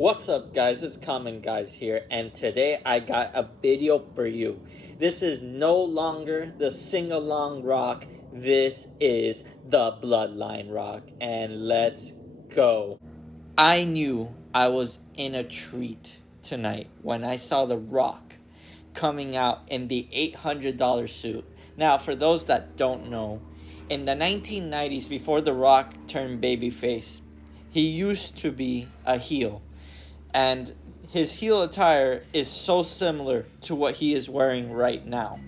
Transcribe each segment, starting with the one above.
What's up, guys? It's Common Guys here, and today I got a video for you. This is no longer the sing-along rock. This is the Bloodline rock, and let's go. I knew I was in a treat tonight when I saw The Rock coming out in the $800 suit. Now, for those that don't know, in the 1990s, before The Rock turned babyface, he used to be a heel. And his heel attire is so similar to what he is wearing right now.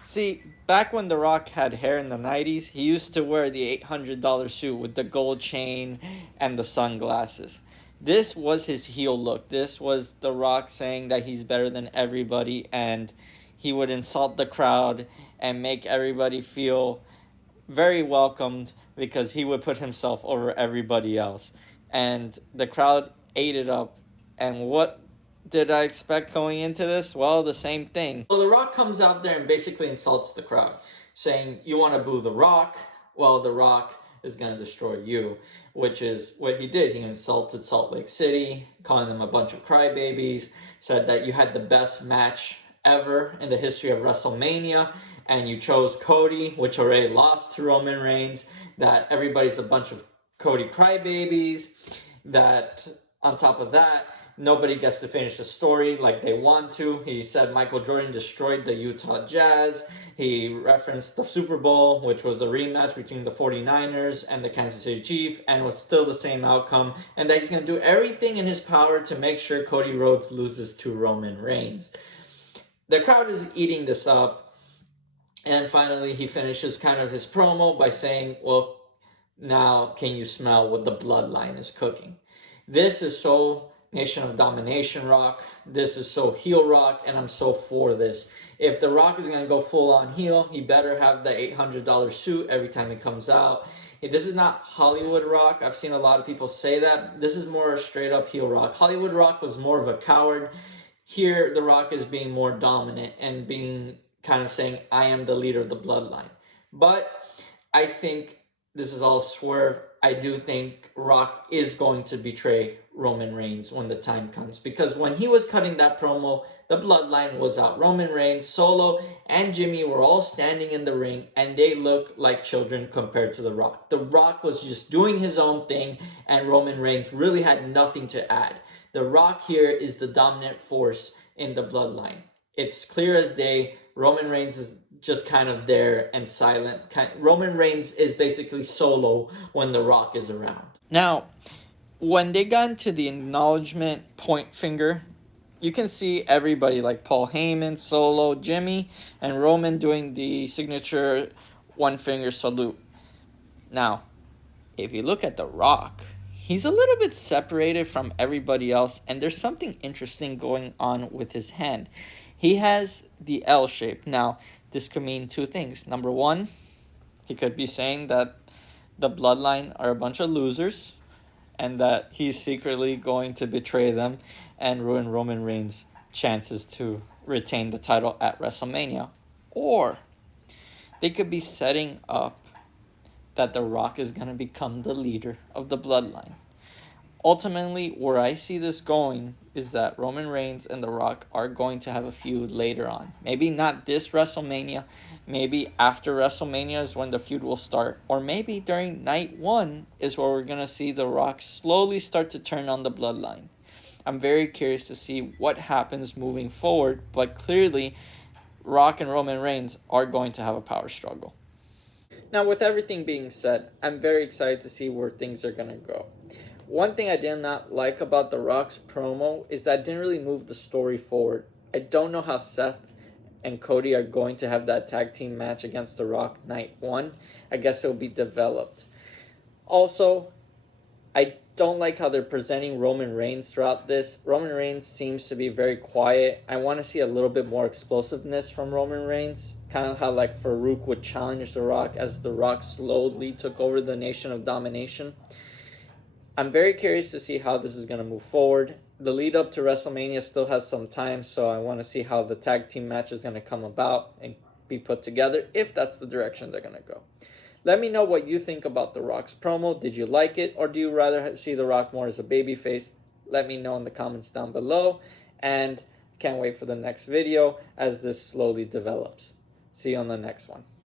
See, back when The Rock had hair in the 90s, he used to wear the $800 suit with the gold chain and the sunglasses. This was his heel look. This was The Rock saying that he's better than everybody, and he would insult the crowd and make everybody feel very welcomed because he would put himself over everybody else. And the crowd ate it up. And what did I expect going into this? Well, the same thing. So The Rock comes out there and basically insults the crowd, saying, you want to boo The Rock? Well, The Rock is going to destroy you, which is what he did. He insulted Salt Lake City, calling them a bunch of crybabies, said that you had the best match ever in the history of WrestleMania, and you chose Cody, which already lost to Roman Reigns, that everybody's a bunch of Cody crybabies, that on top of that, nobody gets to finish the story like they want to. He said Michael Jordan destroyed the Utah Jazz. He referenced the Super Bowl, which was a rematch between the 49ers and the Kansas City Chiefs, and was still the same outcome, and that he's going to do everything in his power to make sure Cody Rhodes loses to Roman Reigns. The crowd is eating this up, and finally he finishes kind of his promo by saying, well, now can you smell what the Bloodline is cooking? This is so Nation of Domination rock. This is so heel rock, and I'm so for this. If The Rock is going to go full on heel, he better have the $800 suit every time he comes out. This is not Hollywood rock. I've seen a lot of people say that. This is more straight up heel rock. Hollywood rock was more of a coward. Here, The Rock is being more dominant and being kind of saying, I am the leader of the Bloodline. But I think this is all swerve. I do think Rock is going to betray Roman Reigns when the time comes. Because when he was cutting that promo, the Bloodline was out. Roman Reigns, Solo, and Jimmy were all standing in the ring, and they looked like children compared to The Rock. The Rock was just doing his own thing, and Roman Reigns really had nothing to add. The Rock here is the dominant force in the Bloodline. It's clear as day. Roman Reigns is just kind of there and silent. Roman Reigns is basically solo when The Rock is around. Now, when they got into the acknowledgement point finger, you can see everybody like Paul Heyman, Solo, Jimmy, and Roman doing the signature one finger salute. Now, if you look at The Rock, he's a little bit separated from everybody else, and there's something interesting going on with his hand. He has the L shape. Now, this could mean two things. Number one, he could be saying that the Bloodline are a bunch of losers and that he's secretly going to betray them and ruin Roman Reigns' chances to retain the title at WrestleMania. Or they could be setting up that The Rock is going to become the leader of the Bloodline. Ultimately, where I see this going is that Roman Reigns and The Rock are going to have a feud later on. Maybe not this WrestleMania. Maybe after WrestleMania is when the feud will start. Or maybe during night one is where we're going to see The Rock slowly start to turn on the Bloodline. I'm very curious to see what happens moving forward. But clearly, Rock and Roman Reigns are going to have a power struggle. Now, with everything being said, I'm very excited to see where things are going to go. One thing I did not like about The Rock's promo is that it didn't really move the story forward. I don't know how Seth and Cody are going to have that tag team match against The Rock night one. I guess it'll be developed. Also, I don't like how they're presenting Roman Reigns throughout this. Roman Reigns seems to be very quiet. I want to see a little bit more explosiveness from Roman Reigns. Kind of how like Farouk would challenge The Rock as The Rock slowly took over the Nation of Domination. I'm very curious to see how this is going to move forward. The lead up to WrestleMania still has some time, so I want to see how the tag team match is going to come about and be put together, if that's the direction they're going to go. Let me know what you think about The Rock's promo. Did you like it, or do you rather see The Rock more as a babyface? let me know in the comments down below, and can't wait for the next video as this slowly develops. See you on the next one.